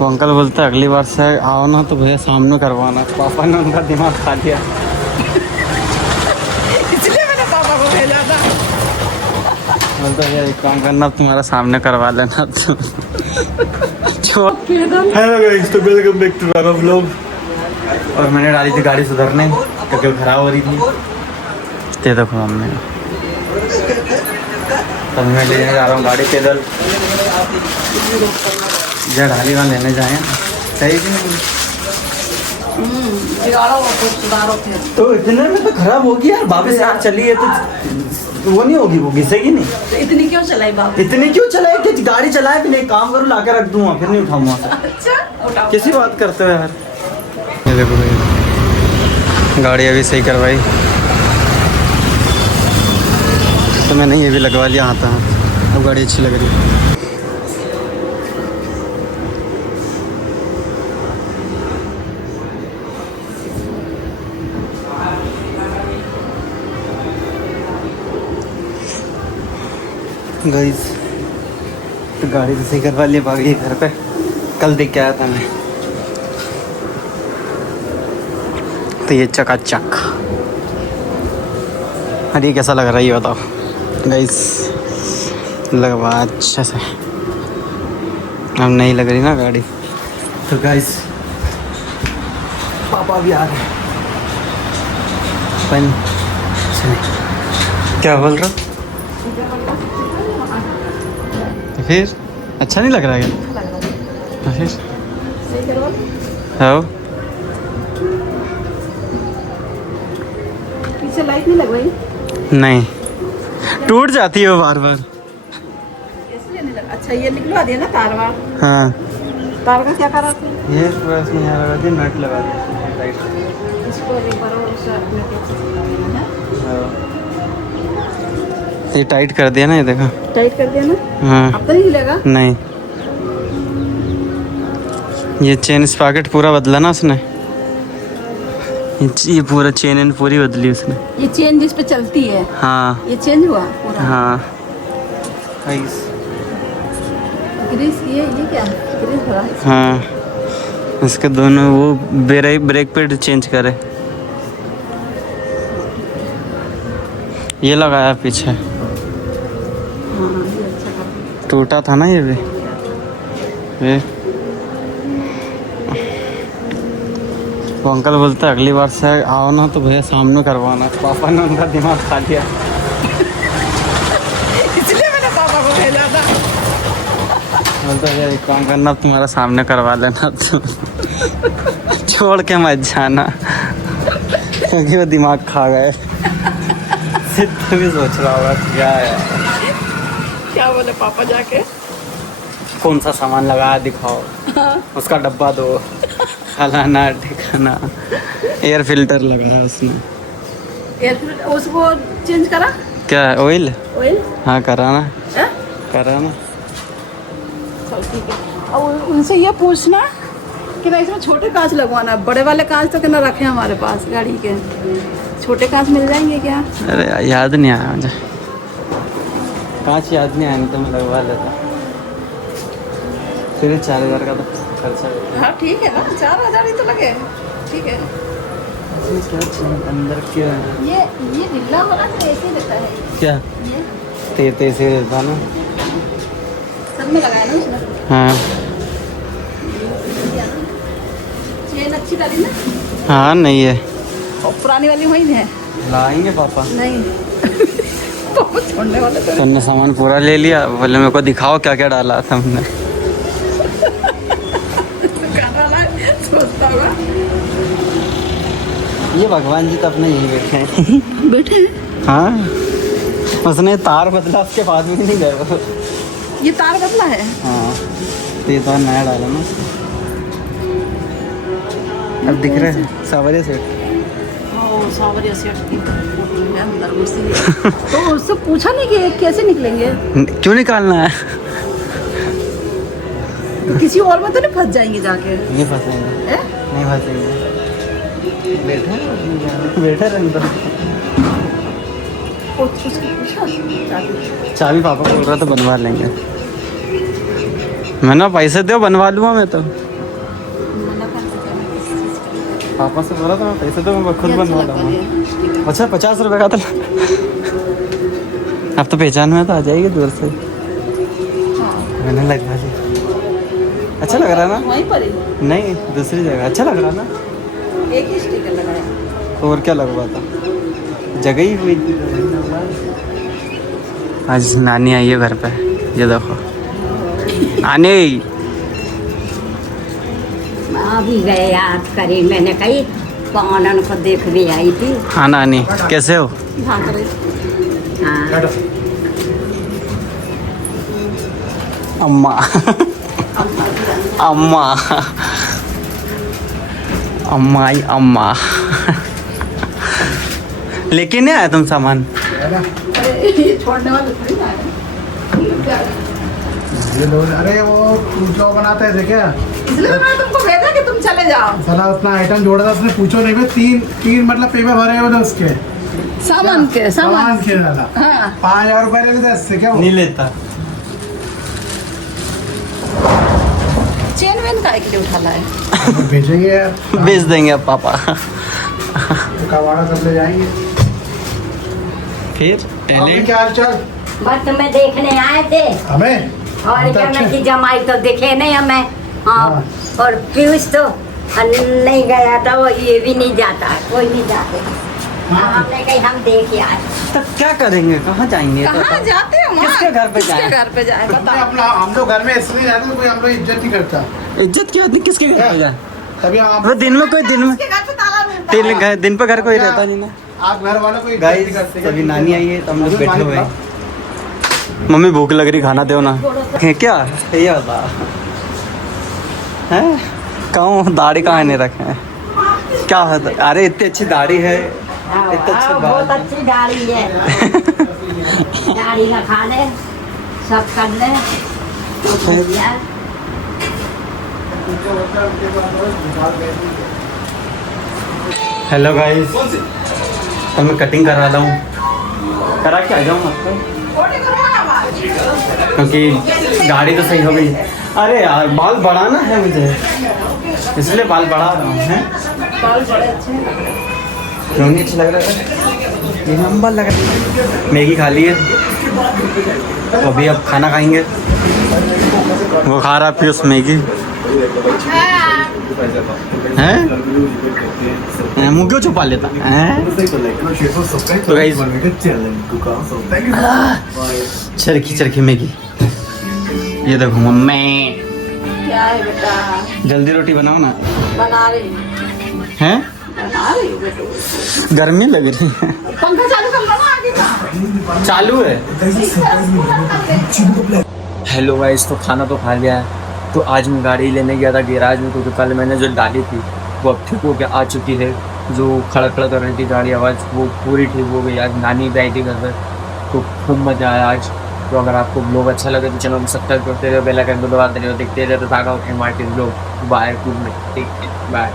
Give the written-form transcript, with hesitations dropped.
वो अंकल बोलते अगली बार से आओ ना तो भैया सामने करवाना। पापा ने उनका दिमाग खा लिया इसलिए मैंने पापा को भेजा था। बोलते भैया एक काम करना अब तुम्हारा सामने करवा लेना तो हेलो गाइस, तो welcome back to Raghav vlog. और मैंने डाली थी गाड़ी सुधरने क्योंकि खराब हो रही थी। ते देखो हमने तब मैं लेने जा रहा हूँ गाड़ी पैदल। जहाँ ढाली वहाँ लेने जाए सही भी नहीं। तो इतने में तो खराब होगी यार। वापस यार चली है तो वो नहीं होगी, वो घिसेगी नहीं। तो इतनी क्यों चलाई बाबू? इतनी क्यों चलाई? कि गाड़ी चलाए भी नहीं, काम करूँ ला के रख दूँ फिर नहीं उठाऊंगा। अच्छा उठाओ। कैसी बात करते हो यार। ये देखो भाई गाड़ी अभी सही करवाई तो मैंने ये भी लगवा लिया हाथ हाथ। अब गाड़ी अच्छी लग रही है। गाइस तो गाड़ी तो सही करवा लिया, भाग गई घर पे। कल देख के आया था मैं। तो ये चकाचक। अरे कैसा लग रहा है ये बताओ गाइस। लगवा अच्छा से। अब नहीं लग रही ना गाड़ी तो गाइस पापा भी आ गए। क्या बोल रहा फिर? अच्छा नहीं लग रहा है क्या? फिर हाँ पीछे लाइट नहीं लगवाई? नहीं, टूट जाती है वो बार बार। इसलिए नहीं लगा। अच्छा ये निकलवा दिया ना तार वार? हाँ तार का क्या करा थे? ये पूरा इसमें यहाँ लगा दिया, नट लगा दिया राइट। इसको एक बार और ये टाइट कर दिया ना, ये देखो टाइट कर दिया ना। हाँ अब तो नहीं हिलेगा? नहीं, ये चेन स्पॉकेट पूरा बदला ना उसने। ये पूरा चेन इन पूरी बदली उसने। ये चेन जिस पे चलती है हाँ ये चेंज हुआ पूरा? हाँ ग्रीस ये क्या ग्रीस भरा है? हाँ इसके दोनों वो ब्रेक पे चेंज करे। ये लगाया पीछे। हाँ ये अच्छा कर। टूटा था ना ये भी। ये वो अंकल बोलते अगली बार से आओ ना तो भैया सामने करवाना। पापा ने उनका दिमाग खा लिया इसलिए मैंने पापा को भेजा था। बोलते भैया एक काम करना अब तुम्हारा सामने करवा लेना तो छोड़ के मत जाना क्योंकि वो दिमाग खा गए। सिद्ध भी सोच रहा होगा क्या है, क्या बोले पापा जाके? कौन सा सामान लगाया दिखाओ। उसका डब्बा दो, फलाना ठिकाना। एयर फिल्टर लगाया उसने। एयर फिल्टर उसको चेंज करा? क्या ऑयल? ऑयल हाँ कराना चल कराना। ठीक है। और उनसे ये पूछना कि ना इसमें छोटे कांच लगवाना, बड़े वाले कांच तो क्या ना रखे हमारे पास गाड़ी के। छोटे कांच मिल जाएंगे क्या? अरे याद नहीं आया मुझे, कांच याद नहीं आया, नहीं तो मैं लगवा लेता। फिर 4000 का तो खर्चा। हाँ ठीक है ना, 4000 ही तो लगे। ठीक है। अंदर क्या है? ये ढीला वाला तो ऐसे ही देता है क्या ये तेसे देता ना। सब में लगाया ना उसने। हाँ चेन अच्छी डाली ना? हाँ नहीं है, और पुरानी वाली वही है? लाएंगे पापा। नहीं पापा छोड़ने वाले तो तुमने सामान पूरा ले लिया, बोले मेरे को दिखाओ क्या क्या डाला था हमने। सोचता होगा ये भगवान जी तो अपने यही बैठे हैं। बैठे हैं। हाँ उसने तार बदला, उसके बाद भी नहीं गए वो। ये तार बदला है? हाँ तो ये तार नया डाला ना उसने। अब दिख रहे हैं सावरिया सेट। सावरिया सेट की अंदर घुसी है। तो उससे पूछा नहीं कि कैसे निकलेंगे? क्यों निकालना है? तो किसी और में तो नहीं फंस जाएंगे जाके? नहीं फंसेंगे, नहीं फंसेंगे। बैठे अंदर। चाबी पापा बोल रहा था बनवा लेंगे। मैं ना पैसे दो बनवा लूँगा मैं तो। पापा से बोला था पैसे तो मैं खुद ये अच्छा बनवा लगता लूँगा। है। अच्छा 50 रुपये का था। अब तो पहचान में तो आ जाएगी दूर से। हाँ, मैंने लगवा ली। अच्छा लग रहा है ना? वहीं पर ही नहीं दूसरी जगह अच्छा लग रहा है ना? एक ही स्टिकर लगाया। और क्या लगवा था? जगह ही हुई थी। आज नानी आई है घर पे, ये देखो नानी। अभी गए याद करी, मैंने कही कौन को देख भी आई थी। हाँ नानी कैसे हो? हाँ करे हाँ अम्मा अम्मा अम्मा ही अम्मा। लेके नहीं आया तुम सामान? अरे ये छोड़ने वाले थोड़ी ना है। ये लोग अरे वो पूछो बनाते थे क्या? इसलिए तो मैंने तुमको भेजा कि तुम चले जाओ। साला उतना आइटम जोड़ा था उसने, पूछो नहीं भाई। तीन मतलब पेपर भरे हुए थे उसके सामान के सामान के दादा। हाँ 5,000 रुपए ले लेते इससे क्या वो? नहीं लेता। चेन वेन का के लिए उठा लाए। भेजेंगे यार, बेच देंगे अब पापा। कबाड़ा सब ले जाएंगे। फिर अभी क्या हाल चाल? बस तुम्हें देखने आए थे हमें और तो क्या अच्छे। मैं की जमाई तो दिखे नहीं हमें। हाँ हाँ। और पीयूष तो नहीं गया था, वो ये भी नहीं जाता, कोई नहीं जाते। हाँ। हमने कही हम देख आए। तब क्या करेंगे? कहाँ जाएंगे? कहाँ जाते हैं वहाँ? किसके घर पे जाएं? किसके घर पे जाए तुमने बताओ। अपना हम लोग घर में इसलिए रहते हैं, कोई हम लोग इज्जत नहीं करता। इज्जत की बात नहीं, किसके घर पे जाए? तभी हम वो दिन में कोई दिन में किसके घर पे ताला मिलता है? दिन पे घर कोई रहता नहीं ना। आप घर वालों को इज्जत गाइस नहीं करते। अभी नानी आई है तो हम लोग बैठे हुए हैं। मम्मी भूख लग रही, खाना दो ना। है क्या? ये बता हैं कहूँ दाढ़ी कहाँ नहीं रखे हैं? क्या होता? अरे इतनी अच्छी दाढ़ी है, इतने अच्छे बहुत बाल। अच्छी गाड़ी है। गाड़ी में खा ले, सब कर ले तो बढ़िया। हेलो गाइस, तो मैं कटिंग करवा रहा हूँ, करा के आ जाऊँ आपको, फोटो करवाना बात। क्योंकि गाड़ी तो सही हो गई। अरे यार बाल बढ़ाना है मुझे, इसलिए बाल बढ़ा रहा हूँ। हैं बाल बड़े अच्छे हैं। क्यों नहीं अच्छा लग रहा है? ये नंबर लग रहा है। मैगी खा ली है, तो अभी अब खाना खाएंगे। वो खा रहा है पीयूष मैगी। हैं मुँह क्यों छुपा लेता हैं? तो गाइस चरखी चरखी मैगी, ये देखो मम्मी। क्या है बेटा? जल्दी रोटी बनाओ ना। बना रही हैं बना रही हूँ बेटा। गर्मी लग रही है। पंखा चालू कर लो ना आगे का। चालू है। हेलो गाइस, तो खाना तो खा लिया है। तो आज मैं गाड़ी लेने गया था गैराज में, क्योंकि कल मैंने जो डाली थी वो अब ठीक हो के आ चुकी है। जो खड़ा खड़ा कर रही थी गाड़ी आवाज़, वो पूरी ठीक हो गई। आज नानी भी आई थी घर पर, तो खूब मज़ा आया आज। तो अगर आपको ब्लॉग अच्छा लगे तो चैनल को सब्सक्राइब करते रहो, बेल आइकन को दबा दे रहे हो, देखते रहो। तो भागा उठे market blog bye, good night, take care, bye.